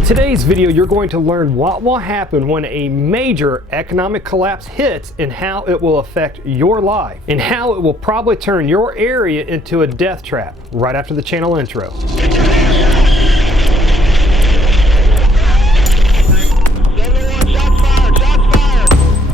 In today's video, you're going to learn what will happen when a major economic collapse hits and how it will affect your life and how it will probably turn your area into a death trap right after the channel intro.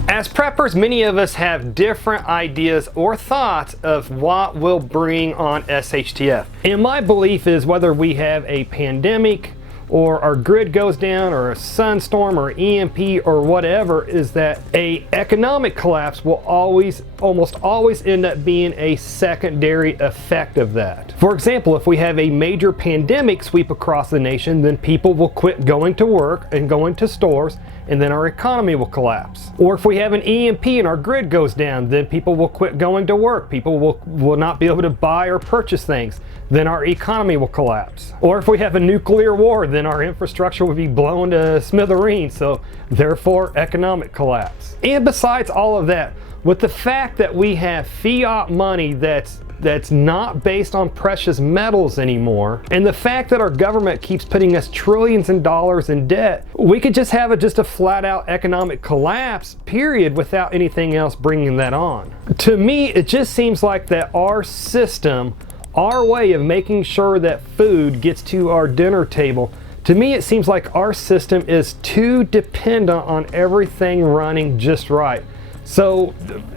As preppers, many of us have different ideas or thoughts of what will bring on SHTF. And my belief is whether we have a pandemic or our grid goes down or a sunstorm or EMP or whatever, is that a economic collapse will almost always end up being a secondary effect of that. For example, if we have a major pandemic sweep across the nation, then people will quit going to work and going to stores, and then our economy will collapse. Or if we have an EMP and our grid goes down, then people will quit going to work. People will not be able to buy or purchase things. Then our economy will collapse. Or if we have a nuclear war, then our infrastructure will be blown to smithereens, so therefore economic collapse. And besides all of that, with the fact that we have fiat money that's not based on precious metals anymore, and the fact that our government keeps putting us trillions of dollars in debt, we could just have a flat out economic collapse, period, without anything else bringing that on. To me, it just seems like that our system, our way of making sure that food gets to our dinner table, to me it seems like our system is too dependent on everything running just right. So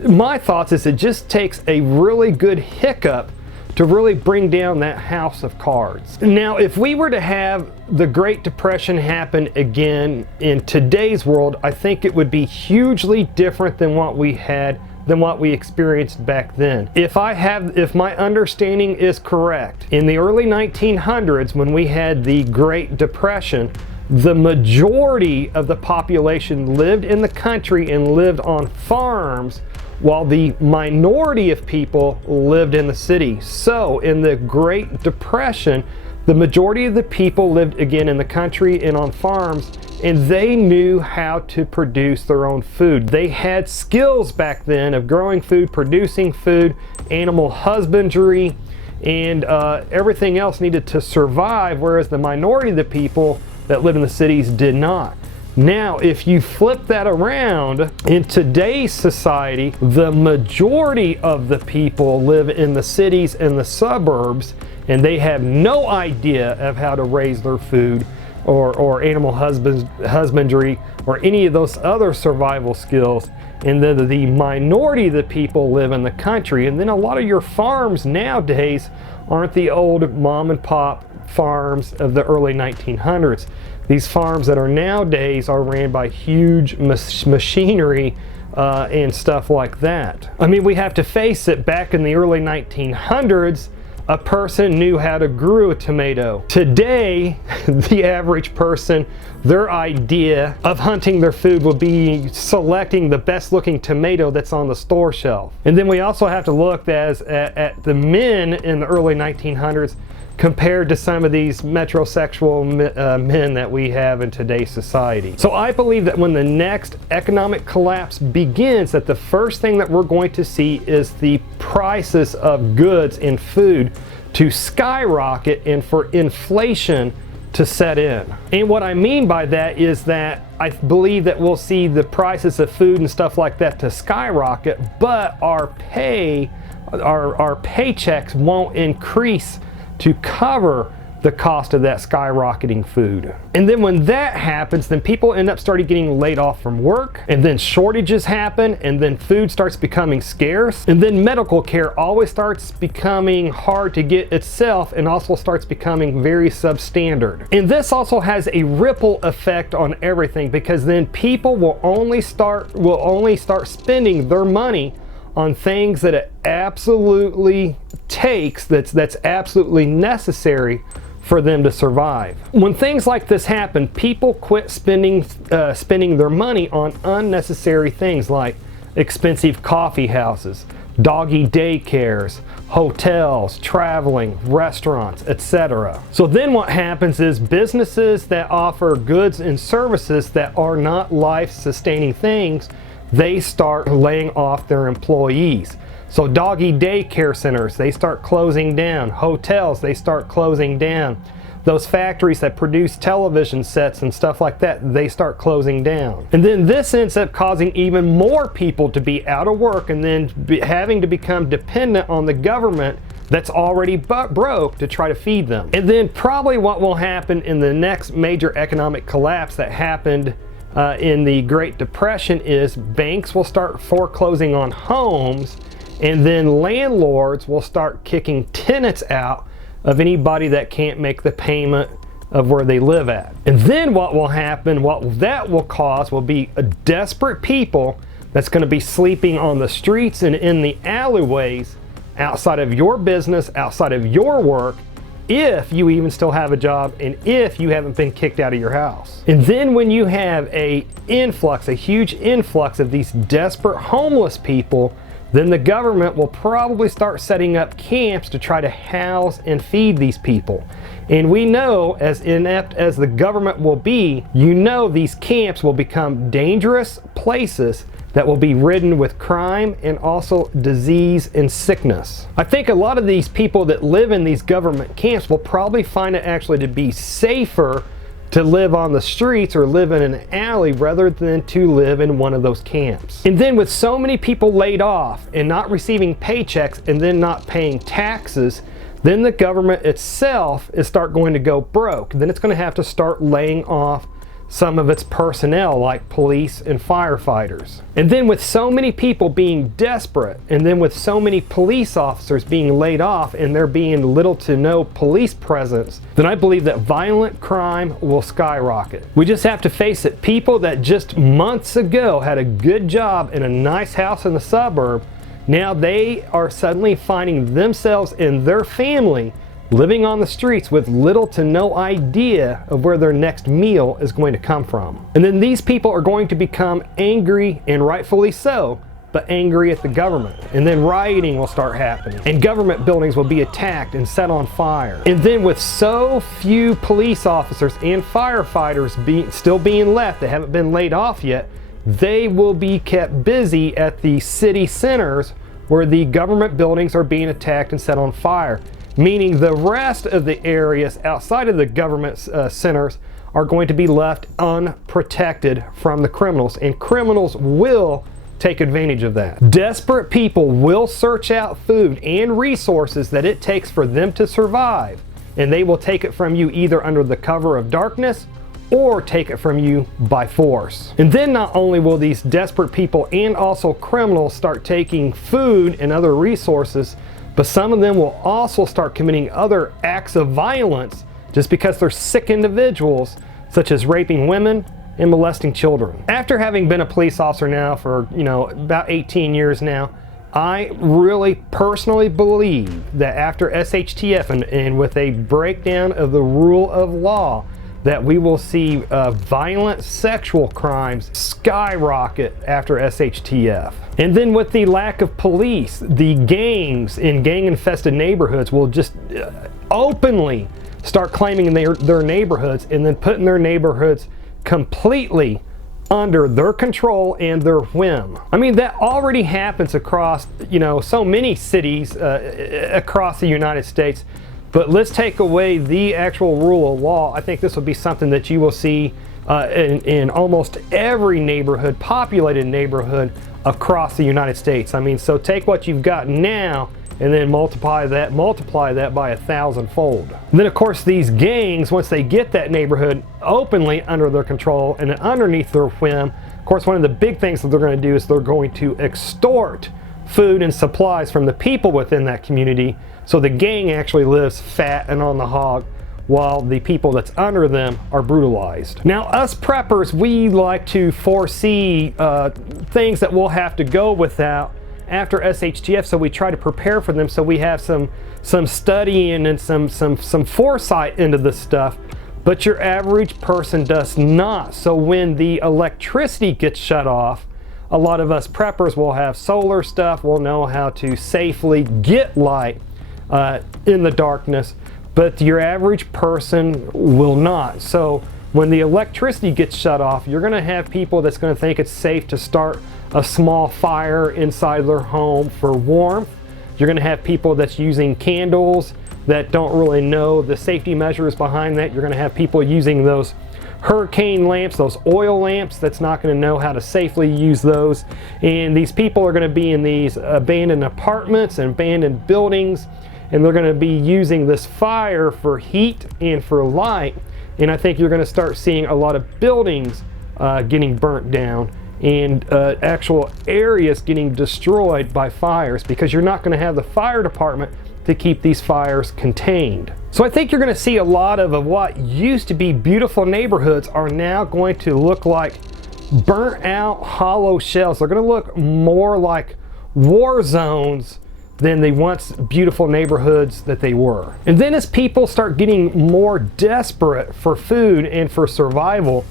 my thoughts is it just takes a really good hiccup to really bring down that house of cards. Now, if we were to have the Great Depression happen again in today's world, I think it would be hugely different than what we experienced back then. If my understanding is correct, in the early 1900s, when we had the Great Depression, the majority of the population lived in the country and lived on farms, while the minority of people lived in the city. So in the Great Depression, the majority of the people lived again in the country and on farms, and they knew how to produce their own food. They had skills back then of growing food, producing food, animal husbandry, and everything else needed to survive, whereas the minority of the people that live in the cities did not. Now, if you flip that around, in today's society, the majority of the people live in the cities and the suburbs, and they have no idea of how to raise their food or animal husbandry or any of those other survival skills. And then the minority of the people live in the country. And then a lot of your farms nowadays aren't the old mom and pop farms of the early 1900s. These farms that are nowadays are ran by huge machinery and stuff like that. I mean, we have to face it, back in the early 1900s, a person knew how to grow a tomato. Today, the average person, their idea of hunting their food would be selecting the best looking tomato that's on the store shelf. And then we also have to look at the men in the early 1900s compared to some of these metrosexual men that we have in today's society. So I believe that when the next economic collapse begins, that the first thing that we're going to see is the prices of goods and food to skyrocket and for inflation to set in. And what I mean by that is that I believe that we'll see the prices of food and stuff like that to skyrocket, but our paychecks won't increase to cover the cost of that skyrocketing food. And then when that happens, then people end up starting getting laid off from work, and then shortages happen, and then food starts becoming scarce, and then medical care always starts becoming hard to get itself, and also starts becoming very substandard. And this also has a ripple effect on everything, because then people will only start spending their money on things that it absolutely takes, that's absolutely necessary for them to survive. When things like this happen, people quit spending their money on unnecessary things like expensive coffee houses, doggy daycares, hotels, traveling, restaurants, etc. So then what happens is businesses that offer goods and services that are not life-sustaining things, they start laying off their employees. So doggy daycare centers, they start closing down. Hotels, they start closing down. those factories that produce television sets and stuff like that, they start closing down. And then this ends up causing even more people to be out of work and then having to become dependent on the government that's already broke to try to feed them. And then probably what will happen in the next major economic collapse that happened in the Great Depression is banks will start foreclosing on homes, and then landlords will start kicking tenants out of anybody that can't make the payment of where they live at. And then what will happen, what that will cause will be a desperate people that's going to be sleeping on the streets and in the alleyways outside of your business, outside of your work, if you even still have a job and if you haven't been kicked out of your house. And then when you have a huge influx of these desperate homeless people, then the government will probably start setting up camps to try to house and feed these people. And we know, as inept as the government will be, you know these camps will become dangerous places that will be ridden with crime and also disease and sickness. I think a lot of these people that live in these government camps will probably find it actually to be safer to live on the streets or live in an alley rather than to live in one of those camps. And then with so many people laid off and not receiving paychecks and then not paying taxes, then the government itself is going to go broke. Then it's going to have to start laying off some of its personnel like police and firefighters. And then with so many people being desperate, and then with so many police officers being laid off and there being little to no police presence, then I believe that violent crime will skyrocket. We just have to face it. People that just months ago had a good job in a nice house in the suburb, now they are suddenly finding themselves and their family living on the streets with little to no idea of where their next meal is going to come from. And then these people are going to become angry, and rightfully so, but angry at the government. And then rioting will start happening, and government buildings will be attacked and set on fire. And then with so few police officers and firefighters still being left that haven't been laid off yet, they will be kept busy at the city centers where the government buildings are being attacked and set on fire. Meaning the rest of the areas outside of the government centers are going to be left unprotected from the criminals, and criminals will take advantage of that. Desperate people will search out food and resources that it takes for them to survive, and they will take it from you either under the cover of darkness or take it from you by force. And then not only will these desperate people and also criminals start taking food and other resources, but some of them will also start committing other acts of violence just because they're sick individuals, such as raping women and molesting children. After having been a police officer now for, about 18 years now, I really personally believe that after SHTF and with a breakdown of the rule of law, that we will see violent sexual crimes skyrocket after SHTF. And then with the lack of police, the gangs in gang-infested neighborhoods will just openly start claiming their neighborhoods and then putting their neighborhoods completely under their control and their whim. I mean, that already happens across, so many cities across the United States. But let's take away the actual rule of law. I think this will be something that you will see in almost every neighborhood, populated neighborhood across the United States. I mean, so take what you've got now and then multiply that by 1,000-fold. And then of course these gangs, once they get that neighborhood openly under their control and underneath their whim, of course one of the big things that they're going to do is they're going to extort food and supplies from the people within that community, so the gang actually lives fat and on the hog while the people that's under them are brutalized. Now us preppers, we like to foresee things that we'll have to go without after SHTF, so we try to prepare for them, so we have some studying and some foresight into this stuff. But your average person does not. So when the electricity gets shut off, a lot of us preppers will have solar stuff, we'll know how to safely get light in the darkness, but your average person will not. So when the electricity gets shut off, you're going to have people that's going to think it's safe to start a small fire inside their home for warmth. You're going to have people that's using candles, that don't really know the safety measures behind that. You're going to have people using those hurricane lamps, those oil lamps, that's not going to know how to safely use those. And these people are going to be in these abandoned apartments and abandoned buildings, and they're going to be using this fire for heat and for light. And I think you're going to start seeing a lot of buildings getting burnt down and actual areas getting destroyed by fires, because you're not going to have the fire department to keep these fires contained. So I think you're going to see a lot of what used to be beautiful neighborhoods are now going to look like burnt out hollow shells. They're going to look more like war zones than the once beautiful neighborhoods that they were. And then as people start getting more desperate for food and for survival,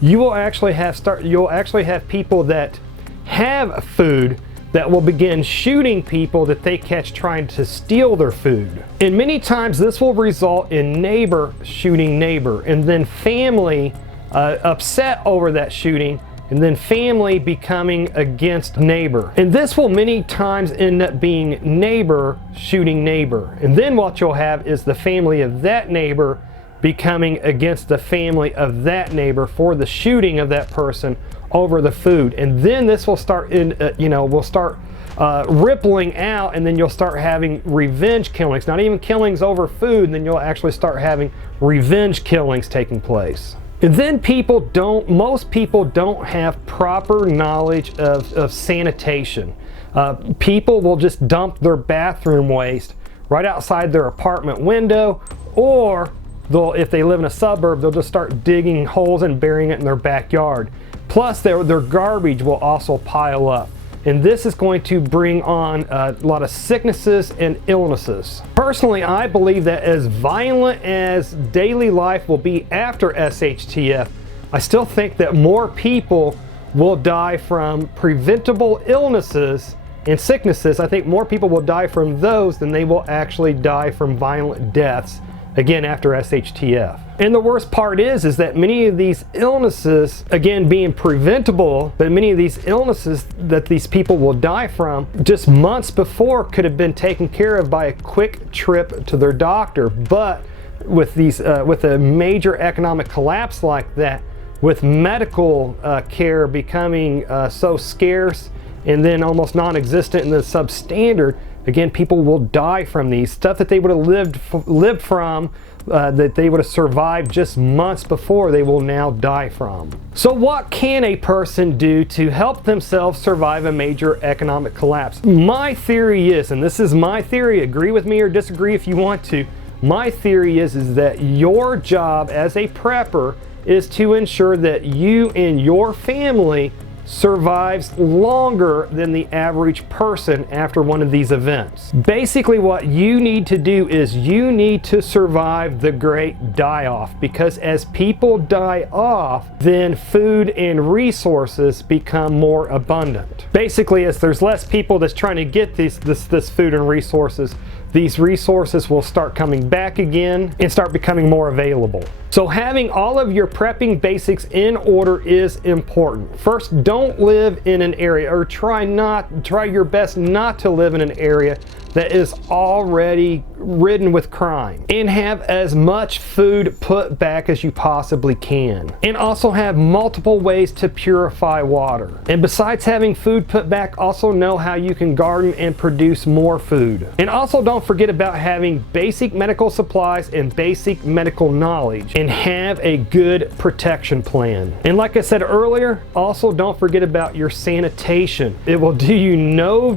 you'll actually have people that have food that will begin shooting people that they catch trying to steal their food. And many times this will result in neighbor shooting neighbor, and then family upset over that shooting, and then family becoming against neighbor. And this will many times end up being neighbor shooting neighbor. And then what you'll have is the family of that neighbor becoming against the family of that neighbor for the shooting of that person over the food. And then this will start rippling out, and then you'll start having revenge killings, not even killings over food, and then you'll actually start having revenge killings taking place. And then most people don't have proper knowledge of sanitation. People will just dump their bathroom waste right outside their apartment window, or if they live in a suburb, they'll just start digging holes and burying it in their backyard. Plus their garbage will also pile up. And this is going to bring on a lot of sicknesses and illnesses. Personally, I believe that as violent as daily life will be after SHTF, I still think that more people will die from preventable illnesses and sicknesses. I think more people will die from those than they will actually die from violent deaths, again, after SHTF. And the worst part is that many of these illnesses, again, being preventable, but many of these illnesses that these people will die from just months before could have been taken care of by a quick trip to their doctor. But with a major economic collapse like that, with medical care becoming so scarce and then almost non-existent and then substandard, again, people will die from these stuff that they would have lived from, that they would have survived just months before, they will now die from. So what can a person do to help themselves survive a major economic collapse? My theory is, and this is my theory, agree with me or disagree if you want to, my theory is that your job as a prepper is to ensure that you and your family survives longer than the average person after one of these events. Basically, what you need to do is you need to survive the great die-off, because as people die off, then food and resources become more abundant. Basically, as there's less people that's trying to get this food and resources, these resources will start coming back again and start becoming more available. So having all of your prepping basics in order is important. First, don't live in an area, or try your best not to live in an area that is already ridden with crime, and have as much food put back as you possibly can. And also have multiple ways to purify water. And besides having food put back, also know how you can garden and produce more food. And also don't forget about having basic medical supplies and basic medical knowledge, and have a good protection plan. And like I said earlier, also don't forget about your sanitation. It will do you no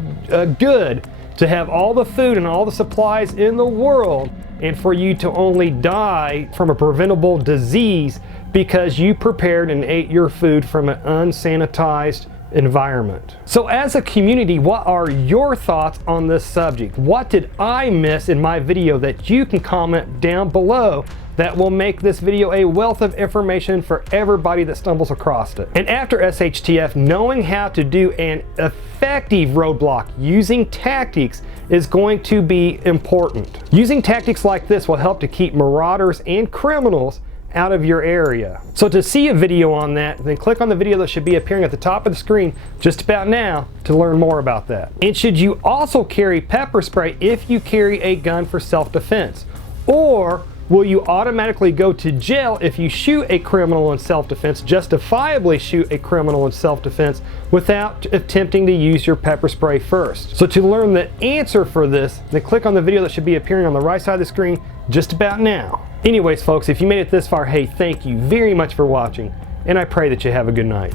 good to have all the food and all the supplies in the world and for you to only die from a preventable disease because you prepared and ate your food from an unsanitized environment. So as a community, what are your thoughts on this subject? What did I miss in my video that you can comment down below that will make this video a wealth of information for everybody that stumbles across it? And after SHTF, knowing how to do an effective roadblock using tactics is going to be important. Using tactics like this will help to keep marauders and criminals out of your area. So to see a video on that, then click on the video that should be appearing at the top of the screen just about now to learn more about that. And should you also carry pepper spray if you carry a gun for self-defense? Or will you automatically go to jail if you shoot a criminal in self-defense, justifiably shoot a criminal in self-defense without attempting to use your pepper spray first? So to learn the answer for this, then click on the video that should be appearing on the right side of the screen just about now. Anyways folks, if you made it this far, hey, thank you very much for watching, and I pray that you have a good night.